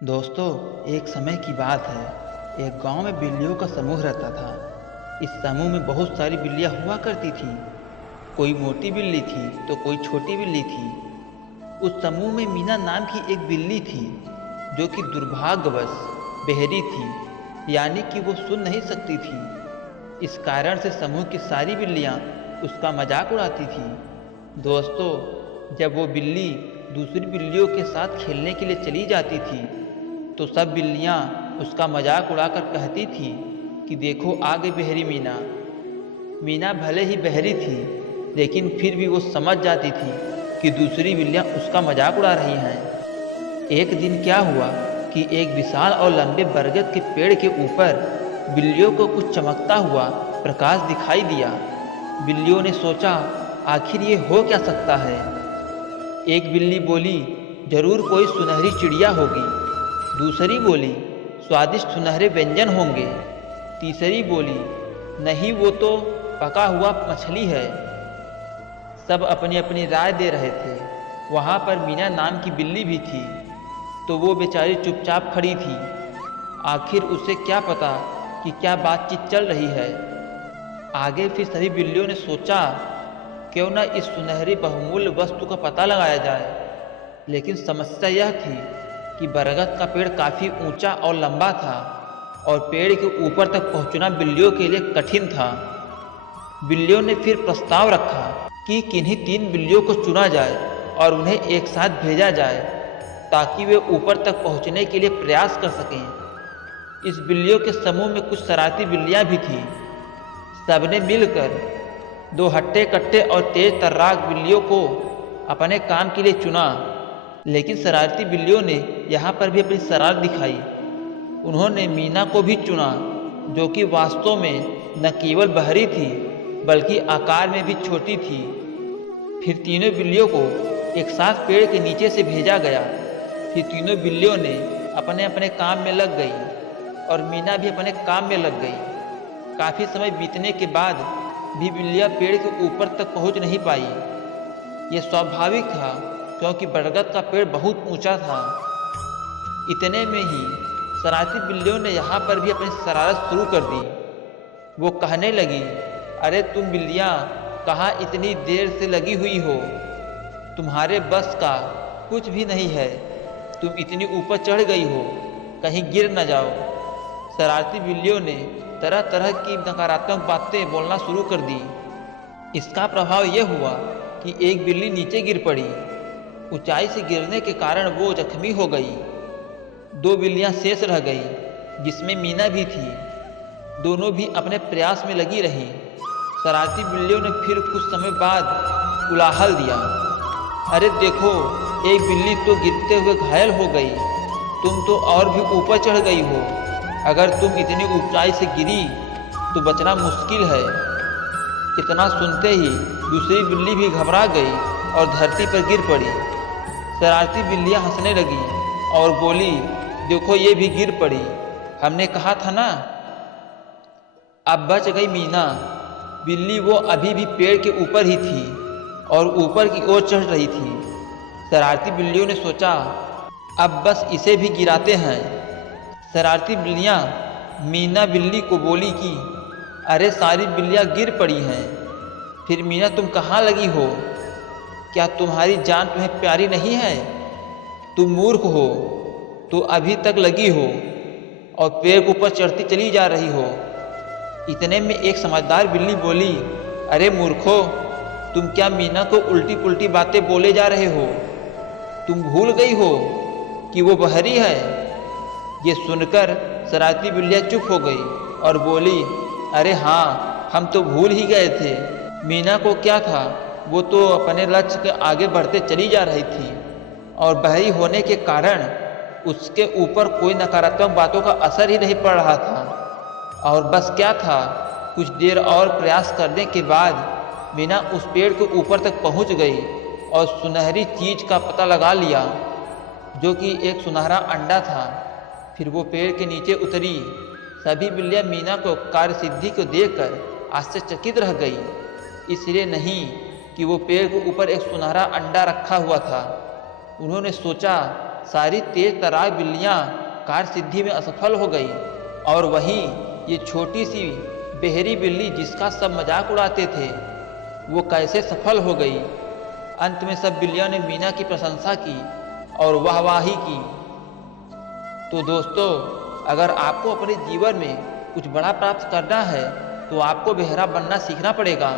दोस्तों, एक समय की बात है। एक गांव में बिल्लियों का समूह रहता था। इस समूह में बहुत सारी बिल्लियां हुआ करती थीं। कोई मोटी बिल्ली थी तो कोई छोटी बिल्ली थी। उस समूह में मीना नाम की एक बिल्ली थी, जो कि दुर्भाग्यवश बहरी थी, यानी कि वो सुन नहीं सकती थी। इस कारण से समूह की सारी बिल्लियां उसका मजाक उड़ाती थीं। दोस्तों, जब वो बिल्ली दूसरी बिल्लियों के साथ खेलने के लिए चली जाती थी, तो सब बिल्लियां उसका मजाक उड़ाकर कहती थी कि देखो आ गई बहरी मीना। मीना भले ही बहरी थी, लेकिन फिर भी वो समझ जाती थी कि दूसरी बिल्लियां उसका मजाक उड़ा रही हैं। एक दिन क्या हुआ कि एक विशाल और लंबे बरगद के पेड़ के ऊपर बिल्लियों को कुछ चमकता हुआ प्रकाश दिखाई दिया। बिल्लियों ने सोचा, आखिर ये हो क्या सकता है। एक बिल्ली बोली, जरूर कोई सुनहरी चिड़िया होगी। दूसरी बोली, स्वादिष्ट सुनहरे व्यंजन होंगे। तीसरी बोली, नहीं वो तो पका हुआ मछली है। सब अपनी अपनी राय दे रहे थे। वहाँ पर मीना नाम की बिल्ली भी थी, तो वो बेचारी चुपचाप खड़ी थी। आखिर उसे क्या पता कि क्या बातचीत चल रही है। आगे फिर सभी बिल्लियों ने सोचा, क्यों न इस सुनहरी बहुमूल्य वस्तु का पता लगाया जाए। लेकिन समस्या यह थी कि बरगद का पेड़ काफ़ी ऊंचा और लंबा था, और पेड़ के ऊपर तक पहुंचना बिल्लियों के लिए कठिन था। बिल्लियों ने फिर प्रस्ताव रखा कि किन्हीं 3 बिल्लियों को चुना जाए और उन्हें एक साथ भेजा जाए, ताकि वे ऊपर तक पहुंचने के लिए प्रयास कर सकें। इस बिल्लियों के समूह में कुछ शरारती बिल्लियां भी थीं। सबने मिलकर 2 हट्टे कट्टे और तेज तर्राक बिल्लियों को अपने काम के लिए चुना। लेकिन शरारती बिल्लियों ने यहाँ पर भी अपनी शरारत दिखाई। उन्होंने मीना को भी चुना, जो कि वास्तव में न केवल बहरी थी, बल्कि आकार में भी छोटी थी। फिर तीनों बिल्लियों को एक साथ पेड़ के नीचे से भेजा गया। फिर तीनों बिल्लियों ने अपने अपने काम में लग गई, और मीना भी अपने काम में लग गई। काफ़ी समय बीतने के बाद भी बिल्लियाँ पेड़ के ऊपर तक पहुँच नहीं पाई। ये स्वाभाविक था, क्योंकि बरगद का पेड़ बहुत ऊंचा था। इतने में ही शरारती बिल्लियों ने यहाँ पर भी अपनी शरारत शुरू कर दी। वो कहने लगी, अरे तुम बिल्लियाँ कहाँ इतनी देर से लगी हुई हो। तुम्हारे बस का कुछ भी नहीं है। तुम इतनी ऊपर चढ़ गई हो, कहीं गिर न जाओ। शरारती बिल्लियों ने तरह तरह की नकारात्मक बातें बोलना शुरू कर दी। इसका प्रभाव यह हुआ कि एक बिल्ली नीचे गिर पड़ी। ऊंचाई से गिरने के कारण वो जख्मी हो गई। 2 बिल्लियां शेष रह गई, जिसमें मीना भी थी। दोनों भी अपने प्रयास में लगी रहीं। शरारती बिल्लियों ने फिर कुछ समय बाद उलाहल दिया, अरे देखो, एक बिल्ली तो गिरते हुए घायल हो गई। तुम तो और भी ऊपर चढ़ गई हो। अगर तुम इतनी ऊंचाई से गिरी तो बचना मुश्किल है। इतना सुनते ही दूसरी बिल्ली भी घबरा गई और धरती पर गिर पड़ी। शरारती बिल्लियां हंसने लगी और बोली, देखो ये भी गिर पड़ी। हमने कहा था ना। अब बच गई मीना। बिल्ली वो अभी भी पेड़ के ऊपर ही थी और ऊपर की ओर चढ़ रही थी। शरारती बिल्लियों ने सोचा, अब बस इसे भी गिराते हैं। शरारती बिल्लियां मीना बिल्ली को बोली कि अरे सारी बिल्लियां गिर पड़ी हैं। फिर मीना, तुम कहाँ लगी हो? क्या तुम्हारी जान तुम्हें प्यारी नहीं है? तुम मूर्ख हो, तो अभी तक लगी हो और पेड़ के ऊपर चढ़ती चली जा रही हो। इतने में एक समझदार बिल्ली बोली, अरे मूर्खो, तुम क्या मीना को उल्टी पुल्टी बातें बोले जा रहे हो? तुम भूल गई हो कि वो बहरी है। ये सुनकर शरारती बिल्लियाँ चुप हो गई और बोली, अरे हाँ, हम तो भूल ही गए थे। मीना को क्या था, वो तो अपने लक्ष्य के आगे बढ़ते चली जा रही थी, और बहरी होने के कारण उसके ऊपर कोई नकारात्मक बातों का असर ही नहीं पड़ रहा था। और बस क्या था, कुछ देर और प्रयास करने के बाद मीना उस पेड़ के ऊपर तक पहुंच गई और सुनहरी चीज का पता लगा लिया, जो कि एक सुनहरा अंडा था। फिर वो पेड़ के नीचे उतरी। सभी बिल्लियां मीना को कार्य सिद्धि को देखकर आश्चर्यचकित रह गई, इसलिए नहीं कि वो पेड़ के ऊपर एक सुनहरा अंडा रखा हुआ था। उन्होंने सोचा, सारी तेज तर्रार बिल्लियाँ कार्य सिद्धि में असफल हो गई। और वहीं ये छोटी सी बहरी बिल्ली जिसका सब मजाक उड़ाते थे वो कैसे सफल हो गई। अंत में सब बिल्लियों ने मीना की प्रशंसा की और वाहवाही की। तो दोस्तों, अगर आपको अपने जीवन में कुछ बड़ा प्राप्त करना है तो आपको बेहरा बनना सीखना पड़ेगा।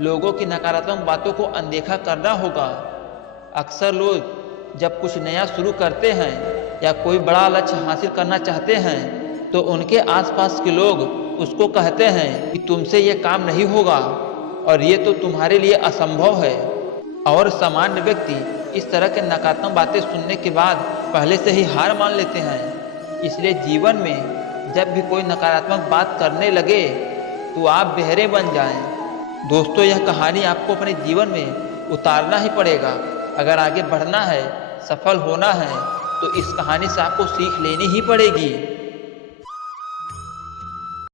लोगों की नकारात्मक बातों को अनदेखा करना होगा। अक्सर लोग जब कुछ नया शुरू करते हैं या कोई बड़ा लक्ष्य हासिल करना चाहते हैं तो उनके आसपास के लोग उसको कहते हैं कि तुमसे ये काम नहीं होगा और ये तो तुम्हारे लिए असंभव है। और सामान्य व्यक्ति इस तरह के नकारात्मक बातें सुनने के बाद पहले से ही हार मान लेते हैं। इसलिए जीवन में जब भी कोई नकारात्मक बात करने लगे तो आप बहरे बन जाएं। दोस्तों, यह कहानी आपको अपने जीवन में उतारना ही पड़ेगा। अगर आगे बढ़ना है, सफल होना है तो इस कहानी से आपको सीख लेनी ही पड़ेगी।